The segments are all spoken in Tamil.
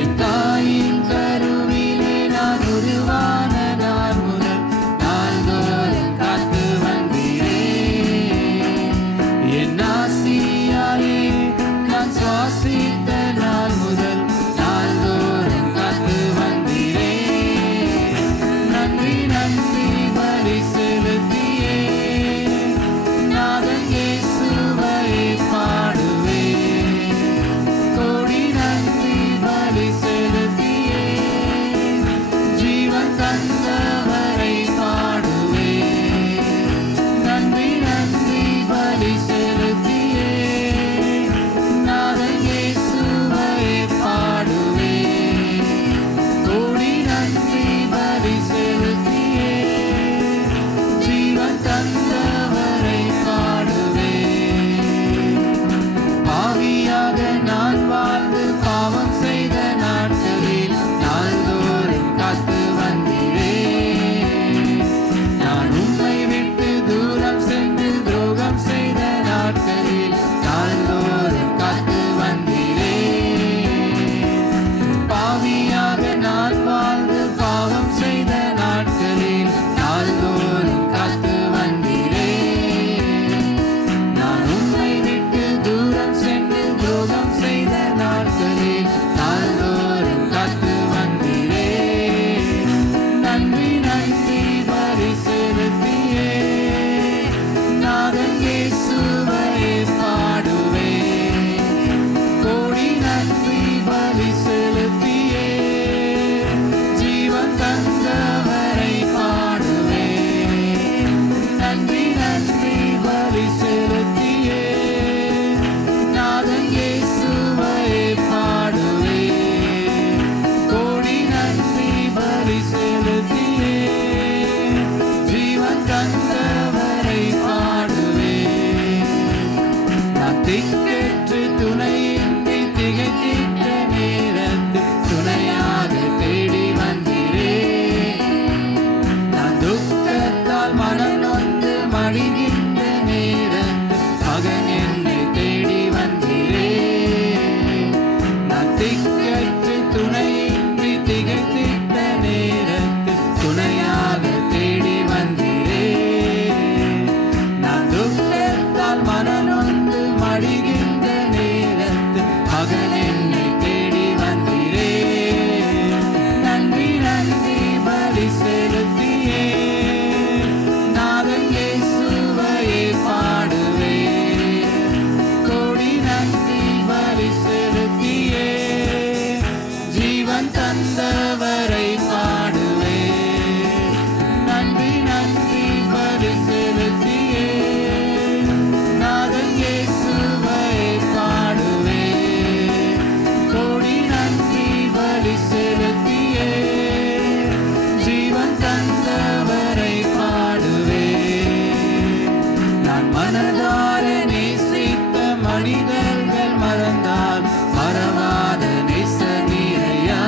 என் தாயின் கருவிலே நான் உருவான நாள் முதல் நாள்தோறும் காத்து வந்தீரே. என் ஆசியாலே நான் சுவாசித்த நாள் முதல் நாள்தோறும் காத்து வந்தீரே. நன்றி நன்றி பலி செலுத்தியே நாதன் இயேசுவை பாடுவே. கோடி நன்றி பலி செலுத்தியே ஜீவன் தந்தவரை பாடுவே. நன்றி நன்றி பலி செலுத்தியே நாதன் இயேசுவை பாடுவே. கோடி நன்றி பலி செலுத்தியே ஜீவன் தந்தவரை பாடுவே. பாவியாக நான் வாழ்ந்து பாவம் செய்த நாட்களில் நாள்தோறும் காத்து வந்தீரே. நான் உம்மை விட்டு தூரம் சென்று துரோகம் செய்த நாட்களில் நாள்தோறும் காத்து வந்தீரே. பாவியாக நான் வாழ்ந்து பாவம் செய்த நாட்களில் நாள்தோறும் காத்து வந்தீரே. நான் உம்மை விட்டு தூரம் சென்று துரோகம் செய்த நாட்களில் நாள்தோறும் காத்து வந்தீரே. நன்றி நன்றி பலி செலுத்தியே நாதன் இயேசுவை பாடுவே. கோடி நன்றி பலி செலுத்தியே ஜீவன் தந்தவரை பாடுவே. நன்றி நன்றி பலி செலுத்தியே நாதன் இயேசுவை பாடுவே. கோடி நன்றி பலி செலுத்தியே ஜீவன் தந்தவரை பாடுவே. நான் திக்கற்று துணையின்றி திகைத்திட்ட நேரத்தில் துணையாக தேடி வந்தீரே. நான் துக்கத்தால் மனம் நொந்து மடிகின்ற நேரத்தில் மகன் என்னை தேடி வந்தீரே. நான் திக்கற்று துணையின்றி திகைத்திட்ட நேரத்தில் துணையாக தேடி வந்தீரே. நான் துக்கத்தால் மனம் நொந்து மடிகின்ற நேரத்தில் மகன் என்னை தேடி வந்தீரே. நன்றி நன்றி பலி செலுத்தியே நாதன் இயேசுவை பாடுவே. கோடி நன்றி பலி செலுத்தியே ஜீவன் தந்தவரை பாடுவே. நன்றி நன்றி பலி செலுத்தியே நாதன் இயேசுவை பாடுவே. கோடி நன்றி பலி செலுத்தியே ஜீவன் தந்தவரை பாடுவே. நான் மனதார நேசித்த மனிதர்கள் மறந்தால் மறவாத நேச நீரையா.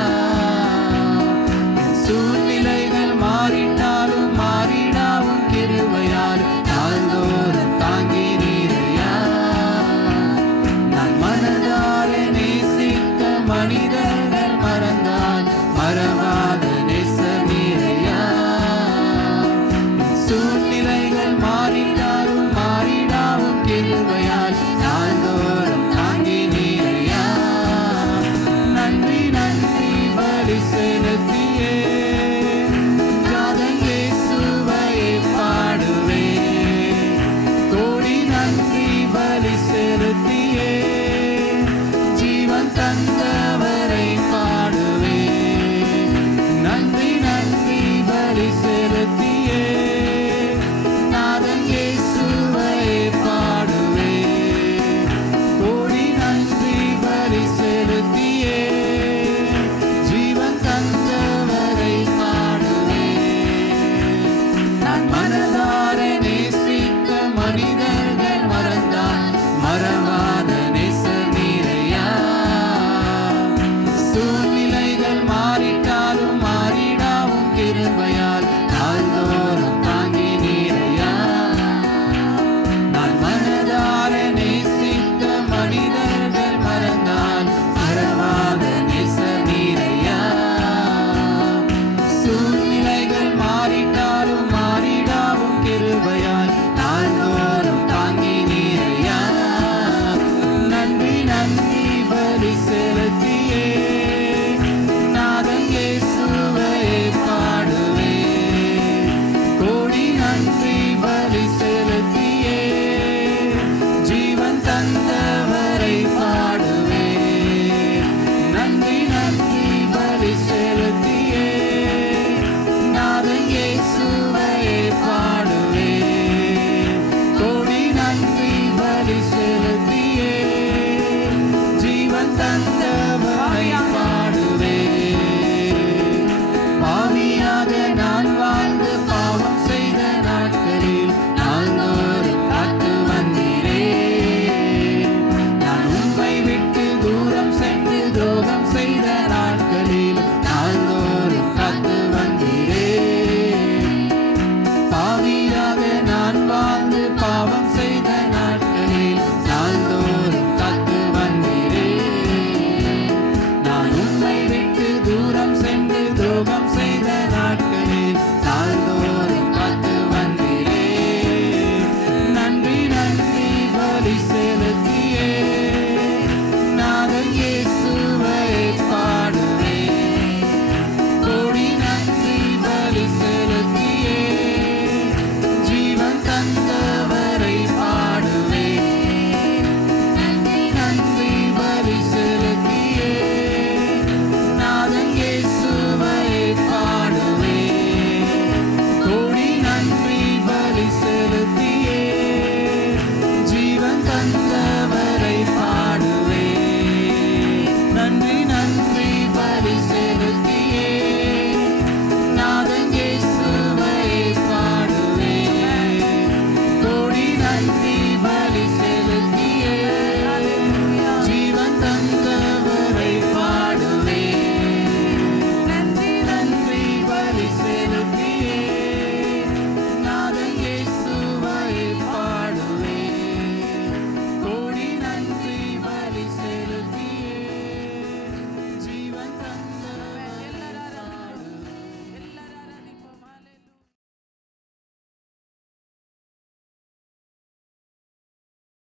துரோகம்